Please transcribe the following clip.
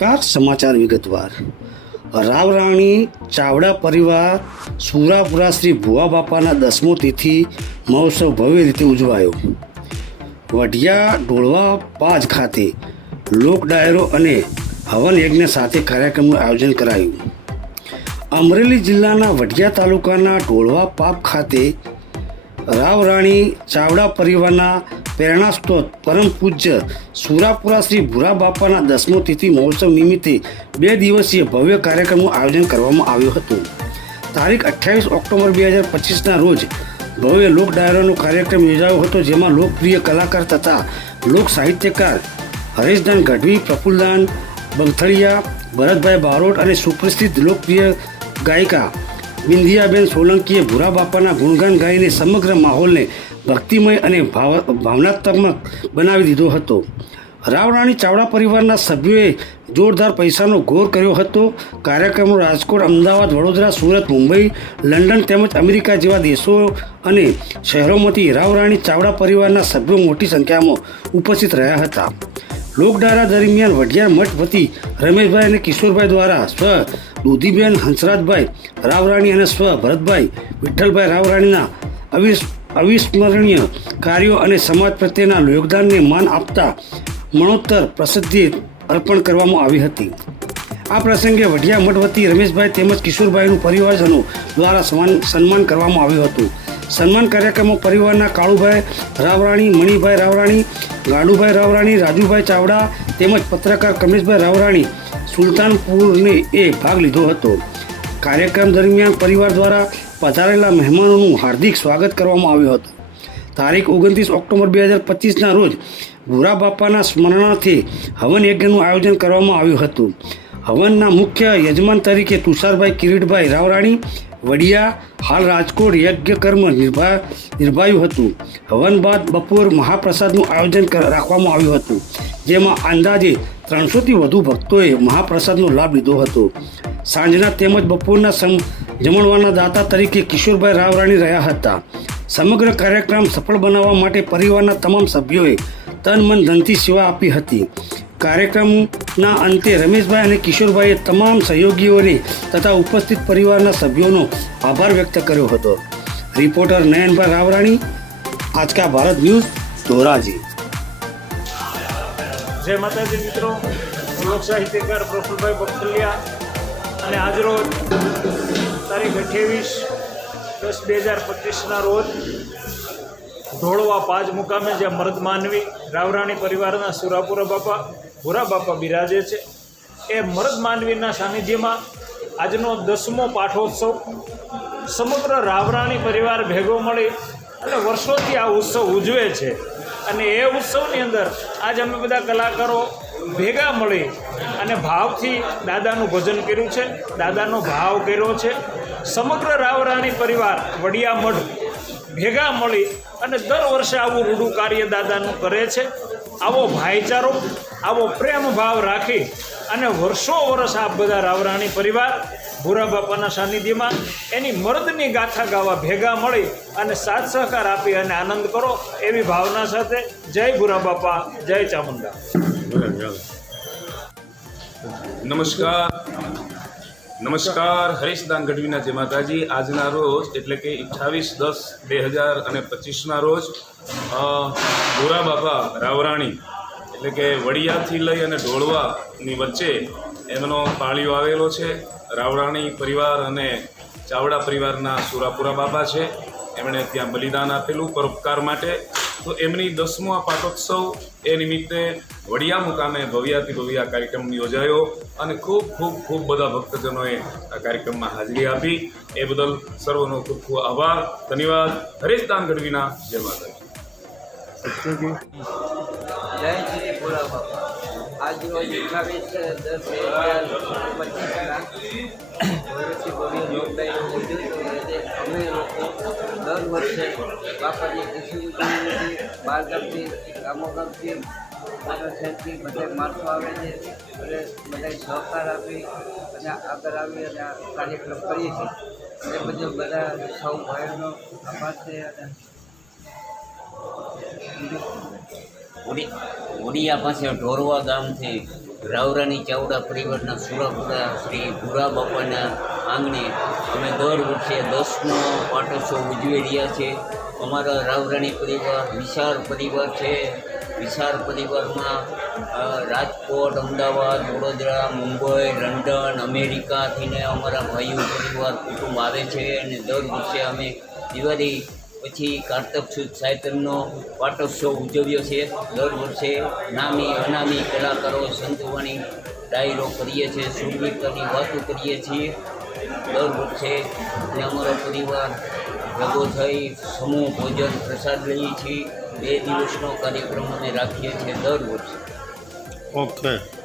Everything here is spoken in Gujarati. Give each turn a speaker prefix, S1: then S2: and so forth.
S1: કાર સમાચાર વિગતવાર. રાવરાણી ચાવડા પરિવાર સુરાપુરા શ્રી ભુવા બાપાના દસમો તિથિ મહોત્સવ ભવ્ય રીતે ઉજવાયો. વઢિયા ડોળવા પાજ ખાતે લોક ડાયરો અને હવન યજ્ઞ સાથે કાર્યક્રમનું આયોજન કરાયું. અમરેલી જિલ્લાના વઢિયા તાલુકાના ઢોળવા પાપ ખાતે રાવરાણી ચાવડા પરિવારના પ્રેરણા સ્ત્રોત પરમ પૂજ્ય સુરાપુરા શ્રી ભૂરા બાપાના દસમો તિથિ મહોત્સવ નિમિત્તે બે દિવસીય ભવ્ય કાર્યક્રમનું આયોજન કરવામાં આવ્યું હતું. તારીખ અઠ્યાવીસ ઓક્ટોબર બે હજાર પચીસના રોજ ભવ્ય લોક ડાયરાનો કાર્યક્રમ યોજાયો હતો, જેમાં લોકપ્રિય કલાકાર તથા લોક સાહિત્યકાર હરેશદાન ગઢવી, પ્રફુલ્લદાન બંથળિયા, ભરતભાઈ બારોટ અને સુપ્રસિદ્ધ લોકપ્રિય ગાયિકા બિંદિયાબેન સોલંકીએ ભૂરા બાપાના ગુણગાન ગાઈને સમગ્ર માહોલને ભક્તિમય અને ભાવ, ભાવનાત્મક બનાવી દીધો હતો. રાવરાણી ચાવડા પરિવારના સભ્યોએ જોરદાર પૈસાનો ઘોર કર્યો હતો. કાર્યક્રમો રાજકોટ, અમદાવાદ, વડોદરા, સુરત, મુંબઈ, લંડન તેમજ અમેરિકા જેવા દેશો અને શહેરોમાંથી રાવરાણી ચાવડા પરિવારના સભ્યો મોટી સંખ્યામાં ઉપસ્થિત રહ્યા હતા. લોકડારા દરમિયાન વઢિયાર મઠ વતી રમેશભાઈ અને કિશોરભાઈ દ્વારા સ્વ દૂધીબેન હંસરાજભાઈ રાવરાણી અને સ્વ ભરતભાઈ વિઠ્ઠલભાઈ રાવરાણીના અવિસ અવિસ્મરણીય કાર્યો અને સમાજ પ્રત્યેના યોગદાનને માન આપતા મણોત્તર પ્રસિદ્ધિ અર્પણ કરવામાં આવી હતી. આ પ્રસંગે વઢિયા મઠ વતી રમેશભાઈ તેમજ કિશોરભાઈનું પરિવારજનો દ્વારા સન્માન સન્માન કરવામાં આવ્યું હતું. સન્માન કાર્યક્રમમાં પરિવારના કાળુભાઈ રાવરાણી, મણિભાઈ રાવરાણી ગાડુભાઈ રાવરાણી, રાજુભાઈ ચાવડા તેમજ પત્રકાર કમલેશભાઈ રાવરાણી સુલતાનપુરને એ ભાગ લીધો હતો. કાર્યક્રમ દરમિયાન પરિવાર દ્વારા પધારેલા મહેમાનોનું હાર્દિક સ્વાગત કરવામાં આવ્યું હતું. તારીખ ઓગણત્રીસ ઓક્ટોબર બે હજાર પચીસના રોજ ભૂરા બાપાના સ્મરણાર્થે હવન યજ્ઞનું આયોજન કરવામાં આવ્યું હતું. હવનના મુખ્ય યજમાન તરીકે તુષારભાઈ કિરીટભાઈ રાવરાણી, વડિયા હાલ રાજકોટ યજ્ઞ કર્મ નિર્ભા, નિર્ભાયું હતું. હવન બાદ બપોર મહાપ્રસાદનું આયોજન રાખવામાં આવ્યું હતું. જેમાં અંદાજે ત્રણસોથી વધુ ભક્તોએ મહાપ્રસાદનો લાભ લીધો હતો. સાંજના તેમજ બપોરના સમ જમણવારના દાતા તરીકે કિશોરભાઈ રાવરાણી રહ્યા હતા. સમગ્ર કાર્યક્રમ સફળ બનાવવા માટે પરિવારના તમામ સભ્યોએ તન મન ધનથી સેવા આપી હતી. કાર્યક્રમના અંતે રમેશભાઈ અને કિશોરભાઈએ તમામ સહયોગીઓને તથા ઉપસ્થિત પરિવારના સભ્યોનો આભાર વ્યક્ત કર્યો હતો. Reporter Nayanbhai Ravrani, Aajka Bharat news, Dhoraji.
S2: જય માતાજી મિત્રો લોક સાહિત્યકાર પ્રફુલભાઈ બખલિયા અને આજરોજ તારીખ અઠ્યાવીસ દસ બે હજાર પચીસના રોજ ઢોળવા પાંચ મુકામે જે મર્દ માનવી રાવરાણી પરિવારના સુરાપુરા બાપા, ભૂરા બાપા બિરાજે છે. એ મર્દ માનવીના સાનિધ્યમાં આજનો દસમો પાઠોત્સવ સમગ્ર રાવરાણી પરિવાર ભેગો મળી અને વર્ષોથી આ ઉત્સવ ઉજવે છે. અને એ ઉત્સવની અંદર આજ અમે બધા કલાકારો ભેગા મળી અને ભાવથી દાદાનું ભજન કર્યું છે. દાદાનો ભાવ કર્યો છે. સમગ્ર રાવરાણી પરિવાર વડિયા મઢ ભેગા મળી અને દર વર્ષે આવું રૂડું કાર્ય દાદાનું કરે છે. આવો ભાઈચારો, આવો પ્રેમ ભાવ રાખી અને વર્ષો વર્ષ આ બધા રાવરાણી પરિવાર ભૂરા બાપાના સાનિધ્યમાં એની મર્દની ગાથા ગાવા ભેગા મળી અને સાથ સહકાર આપી અને આનંદ કરો એવી ભાવના સાથે જય ભૂરા બાપા, જય ચામુંડા.
S3: નમસ્કાર. નમસ્કાર હરીશદાન ગઢવીના જય માતાજી. આજના રોજ, એટલે કે અઠ્ઠાવીસ દસ બે હજાર અને પચીસના રોજ ગોરા બાપા રાવરાણી, એટલે કે વડિયાથી લઈ અને ઢોળવાની વચ્ચે એમનો પાળીઓ આવેલો છે. રાવરાણી પરિવાર અને ચાવડા પરિવારના સુરાપુરા બાપા છે. એમણે ત્યાં બલિદાન આપેલું. પરોપકાર માટે તો એમની દસમો આ પાટોત્સવ એ નિમિત્તે વડિયા મુકામે ભવ્યાથી ભવ્ય કાર્યક્રમ યોજાયો અને ખૂબ ખૂબ ખૂબ બધા ભક્તજનોએ આ કાર્યક્રમમાં હાજરી આપી. એ બદલ સર્વનો ખૂબ ખૂબ આભાર. ધન્યવાદ. હરેશદાન ગઢવીના જય માતાજી.
S4: જય શ્રી ભોળા બાપા આજ રોજ અઠ્ઠાવીસ દસ બે હજાર પચીસના એટલે અમે લોકો દર વર્ષે બાપાની ખુશી બારગામથી ગામોગામથી મોટા શહેરથી બધા આવે છે અને બધા સહકાર આપી અને આગળ આવી અને કાર્યક્રમ કરીએ છીએ. અને બધું બધા સૌ ભાઈઓનો છે અને
S5: ઓડી, ઓડિયા પાસે ઢોરવા ગામથી રાવરાની ચાવડા પરિવારના સુરાપુરા શ્રી ભૂરા બાપાના આંગણે અમે દર વર્ષે દસમો પાટોત્સવ ઉજવી રહ્યા છીએ. અમારા રાવરાણી પરિવાર, વિશાળ પરિવાર છે. વિશાળ પરિવારમાં રાજકોટ, અમદાવાદ, વડોદરા, મુંબઈ, લંડન અમેરિકાથીને અમારા ભાઈઓ, પરિવાર, કુટુંબ આવે છે અને દર વર્ષે અમે દિવાળી પછી કારતક સુદ સાહિત્યનો પાટોત્સવ ઉજવ્યો છે. દર વર્ષે નામી, અનામી કલાકારો સંતવાણી ડાયરો કરીએ છીએ સુગીતની વાતો કરીએ છીએ. દર વર્ષે અને અમારો પરિવાર ભેગો થઈ સમૂહ ભોજન પ્રસાદ લઈએ છીએ. બે દિવસનો કાર્યક્રમ અમે રાખીએ છીએ દર વર્ષે.
S6: ઓકે.